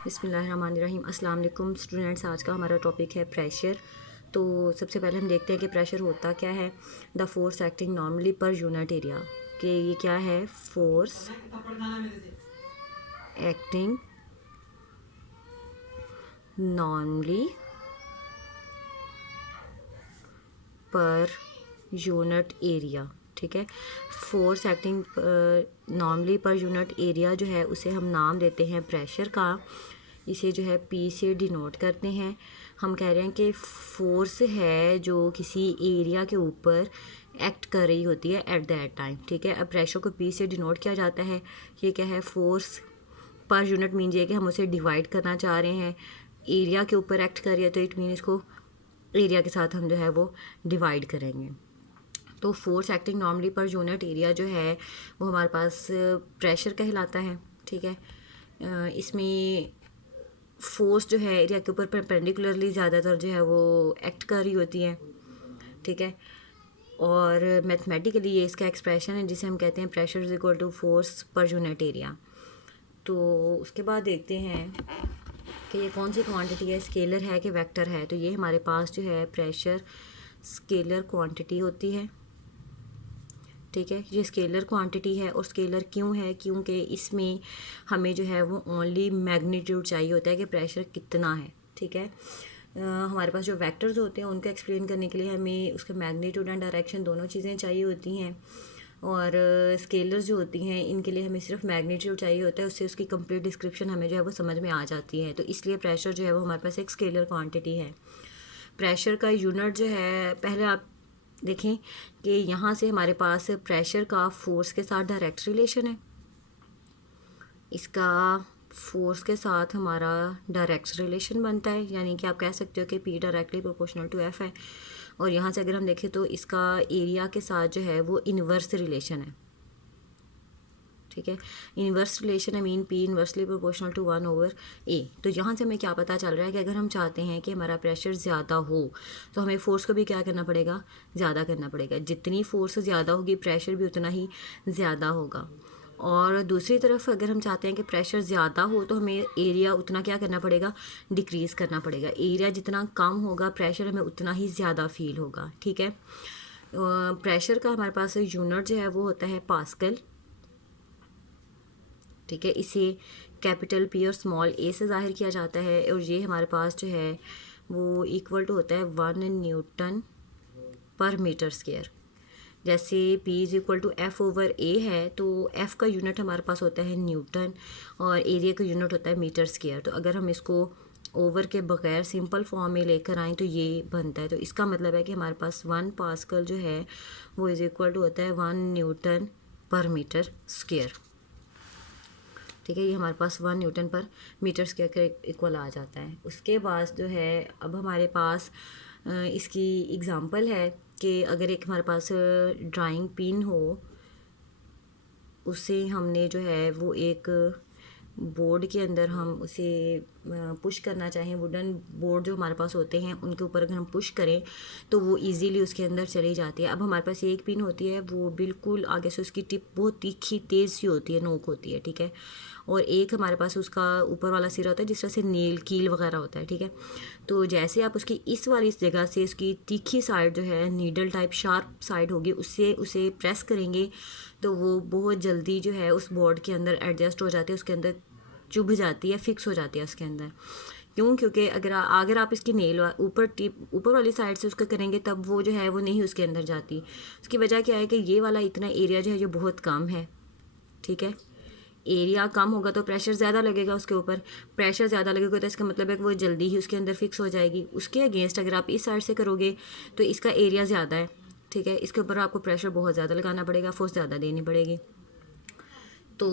बिस्मिल्लाहिर्रहमानिर्रहीम। अस्सलाम वालेकुम स्टूडेंट्स। आज का हमारा टॉपिक है प्रेशर। तो सबसे पहले हम देखते हैं कि प्रेशर होता क्या है। द फोर्स एक्टिंग नॉर्मली पर यूनिट एरिया, कि ये क्या है, फोर्स एक्टिंग नॉर्मली पर यूनिट एरिया। ठीक है, फोर्स एक्टिंग नॉर्मली पर यूनिट एरिया जो है उसे हम नाम देते हैं प्रेशर का। इसे जो है पी से डिनोट करते हैं। हम कह रहे हैं कि फोर्स है जो किसी एरिया के ऊपर एक्ट कर रही होती है एट दैट टाइम। ठीक है, अब प्रेशर को पी से डिनोट किया जाता है। ये क्या है, फोर्स पर यूनिट मीन ये कि हम उसे डिवाइड करना चाह रहे हैं। एरिया के ऊपर एक्ट कर रही है तो इट मीन इसको एरिया के साथ हम जो है वो डिवाइड करेंगे। तो फोर्स एक्टिंग नॉर्मली पर यूनिट एरिया जो है वो हमारे पास प्रेशर कहलाता है। ठीक है, इसमें फोर्स जो है एरिया के ऊपर परपेंडिकुलरली ज़्यादातर जो है वो एक्ट कर रही होती है। ठीक है, और मैथमेटिकली ये इसका एक्सप्रेशन है जिसे हम कहते हैं pressure is equal to force per unit area. तो उसके बाद देखते हैं कि ये कौन सी क्वांटिटी है, स्केलर है कि वेक्टर है। तो ये हमारे पास जो है प्रेशर स्केलर क्वांटिटी होती है। ठीक है, ये स्केलर क्वांटिटी है। और स्केलर क्यों है, क्योंकि इसमें हमें जो है वो ओनली मैग्नीट्यूड चाहिए होता है कि प्रेशर कितना है। ठीक है, हमारे पास जो वेक्टर्स होते हैं उनको एक्सप्लेन करने के लिए हमें उसका मैग्नीट्यूड एंड डायरेक्शन दोनों चीज़ें चाहिए होती हैं। और स्केलर्स जो होती हैं इनके लिए हमें सिर्फ मैग्नीट्यूड चाहिए होता है, उससे उसकी कंप्लीट डिस्क्रिप्शन हमें जो है वो समझ में आ जाती है। तो इसलिए प्रेशर जो है वो हमारे पास एक स्केलर क्वांटिटी है। प्रेशर का यूनिट जो है, पहले आप देखें कि यहाँ से हमारे पास प्रेशर का फोर्स के साथ डायरेक्ट रिलेशन है। इसका फोर्स के साथ हमारा डायरेक्ट रिलेशन बनता है, यानी कि आप कह सकते हो कि P directly proportional to F है। और यहाँ से अगर हम देखें तो इसका एरिया के साथ जो है वो इन्वर्स रिलेशन है। ठीक है, इन्वर्स रिलेशन है mean P inversely proportional to 1/A। तो यहाँ से हमें क्या पता चल रहा है कि अगर हम चाहते हैं कि हमारा प्रेशर ज़्यादा हो तो हमें फ़ोर्स को भी क्या करना पड़ेगा, ज़्यादा करना पड़ेगा। जितनी फ़ोर्स ज़्यादा होगी प्रेशर भी उतना ही ज़्यादा होगा। और दूसरी तरफ अगर हम चाहते हैं कि प्रेशर ज़्यादा हो तो हमें एरिया उतना क्या करना पड़ेगा, डिक्रीज़ करना पड़ेगा। एरिया जितना कम होगा प्रेशर हमें उतना ही ज़्यादा फील होगा। ठीक है, प्रेशर का हमारे पास यूनिट जो है वो होता है पास्कल। ठीक है, इसे कैपिटल P और स्मॉल a से ज़ाहिर किया जाता है। और ये हमारे पास जो है वो इक्वल टू होता है 1 न्यूटन पर मीटर स्क्वायर। जैसे P is equal to F/A है तो F का यूनिट हमारे पास होता है न्यूटन और एरिया का यूनिट होता है मीटर स्क्वायर। तो अगर हम इसको ओवर के बगैर सिंपल फॉर्म में लेकर आएँ तो ये बनता है। तो इसका मतलब है कि हमारे पास 1 पास्कल जो है वो इज़ इक्वल टू होता है 1 न्यूटन पर मीटर स्क्वायर। ठीक है, ये हमारे पास 1 न्यूटन पर मीटर स्क्वायर के इक्वल आ जाता है। उसके बाद जो है अब हमारे पास इसकी एग्ज़ाम्पल है कि अगर एक हमारे पास ड्राइंग पिन हो, उसे हमने जो है वो एक बोर्ड के अंदर हम उसे पुश करना चाहें, वुडन बोर्ड जो हमारे पास होते हैं उनके ऊपर अगर हम पुश करें तो वो इजीली उसके अंदर चली जाती है। अब हमारे पास एक पिन होती है, वो बिल्कुल आगे से उसकी टिप बहुत तीखी तेज़ सी होती है, नोक होती है। ठीक है, और एक हमारे पास उसका ऊपर वाला सिरा होता है जिस तरह से नील कील वगैरह होता है। ठीक है, तो जैसे आप उसकी इस वाली जगह से उसकी तीखी साइड जो है नीडल टाइप शार्प साइड होगी उससे उसे प्रेस करेंगे तो वो बहुत जल्दी जो है उस बोर्ड के अंदर एडजस्ट हो जाती है, उसके अंदर चुभ जाती है, फिक्स हो जाती है उसके अंदर। क्यों, क्योंकि अगर आप इसकी नेल ऊपर वाली साइड से उसका करेंगे तब वो जो है वो नहीं उसके अंदर जाती। उसकी वजह क्या है कि ये वाला इतना एरिया जो है जो बहुत कम है। ठीक है, एरिया कम होगा तो प्रेशर ज़्यादा लगेगा उसके ऊपर। प्रेशर ज़्यादा लगेगा तो इसका मतलब है कि वो जल्दी ही उसके अंदर फिक्स हो जाएगी। उसके अगेंस्ट अगर आप इस साइड से करोगे तो इसका एरिया ज़्यादा है। ठीक है, इसके ऊपर आपको प्रेशर बहुत ज़्यादा लगाना पड़ेगा, फोर्स ज़्यादा देनी पड़ेगी। तो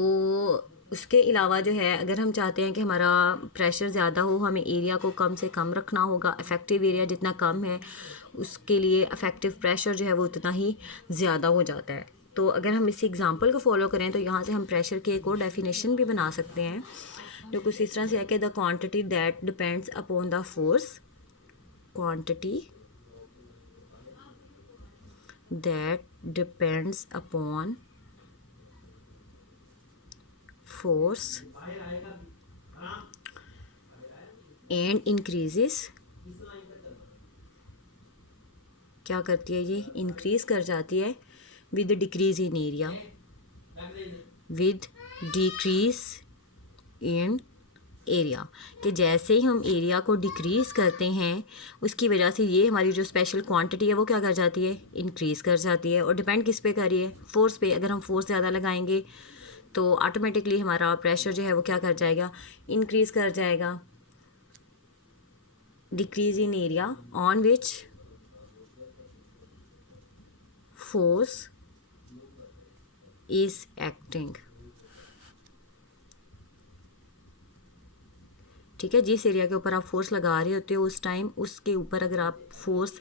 उसके अलावा जो है अगर हम चाहते हैं कि हमारा प्रेशर ज़्यादा हो, हमें एरिया को कम से कम रखना होगा। इफ़ेक्टिव एरिया जितना कम है उसके लिए इफ़ेक्टिव प्रेशर जो है वो उतना ही ज़्यादा हो जाता है। तो अगर हम इस एग्ज़ाम्पल को फॉलो करें तो यहाँ से हम प्रेशर की एक और डेफिनेशन भी बना सकते हैं जो कुछ इस तरह से है कि the quantity that depends upon the force, quantity that depends upon force and increases, क्या करती है ये, इंक्रीज कर जाती है with decrease in area, with decrease in area, कि जैसे ही हम एरिया को डिक्रीज़ करते हैं उसकी वजह से ये हमारी जो स्पेशल क्वांटिटी है वो क्या कर जाती है, इंक्रीज़ कर जाती है। और डिपेंड किस पे कर रही है, फोर्स पे। अगर हम फोर्स ज़्यादा लगाएंगे तो ऑटोमेटिकली हमारा प्रेशर जो है वो क्या कर जाएगा, इंक्रीज़ कर जाएगा। Decrease in area on which force is acting, ठीक है। जिस एरिया के ऊपर आप फोर्स लगा रहे होते हो उस टाइम उसके ऊपर अगर आप फोर्स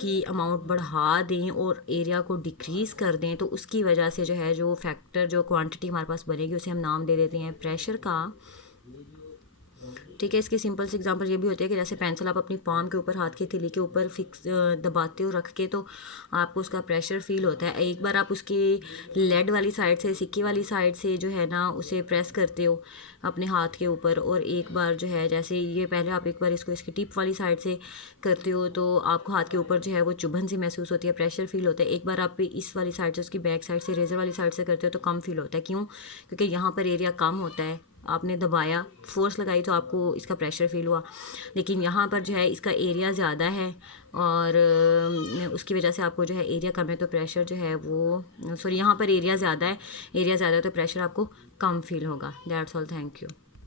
की अमाउंट बढ़ा दें और एरिया को डिक्रीज़ कर दें तो उसकी वजह से जो है जो फैक्टर, जो क्वांटिटी हमारे पास बनेगी उसे हम नाम दे देते हैं प्रेशर का, ठीक है। इसकी सिंपल सी एग्जांपल ये भी होती है कि जैसे पेंसिल आप अपनी पाम के ऊपर, हाथ की तीली के ऊपर फिक्स दबाते हो रख के तो आपको उसका प्रेशर फील होता है। एक बार आप उसकी लेड वाली साइड से, सिक्की वाली साइड से जो है ना उसे प्रेस करते हो अपने हाथ के ऊपर, और एक बार जो है जैसे ये पहले आप एक बार इसको इसकी टिप वाली साइड से करते हो तो आपको हाथ के ऊपर जो है वो चुभन सी महसूस होती है, प्रेशर फील होता है। एक बार आप इस वाली साइड से, उसकी बैक साइड से, रेजर वाली साइड से करते हो तो कम फील होता है। क्यों? क्योंकि यहाँ पर एरिया कम होता है, आपने दबाया, फोर्स लगाई तो आपको इसका प्रेशर फील हुआ। लेकिन यहाँ पर जो है इसका एरिया ज़्यादा है और उसकी वजह से आपको जो है एरिया कम है तो प्रेशर जो है वो, सॉरी, यहाँ पर एरिया ज़्यादा है, एरिया ज़्यादा है तो प्रेशर आपको कम फील होगा। That's all, thank you.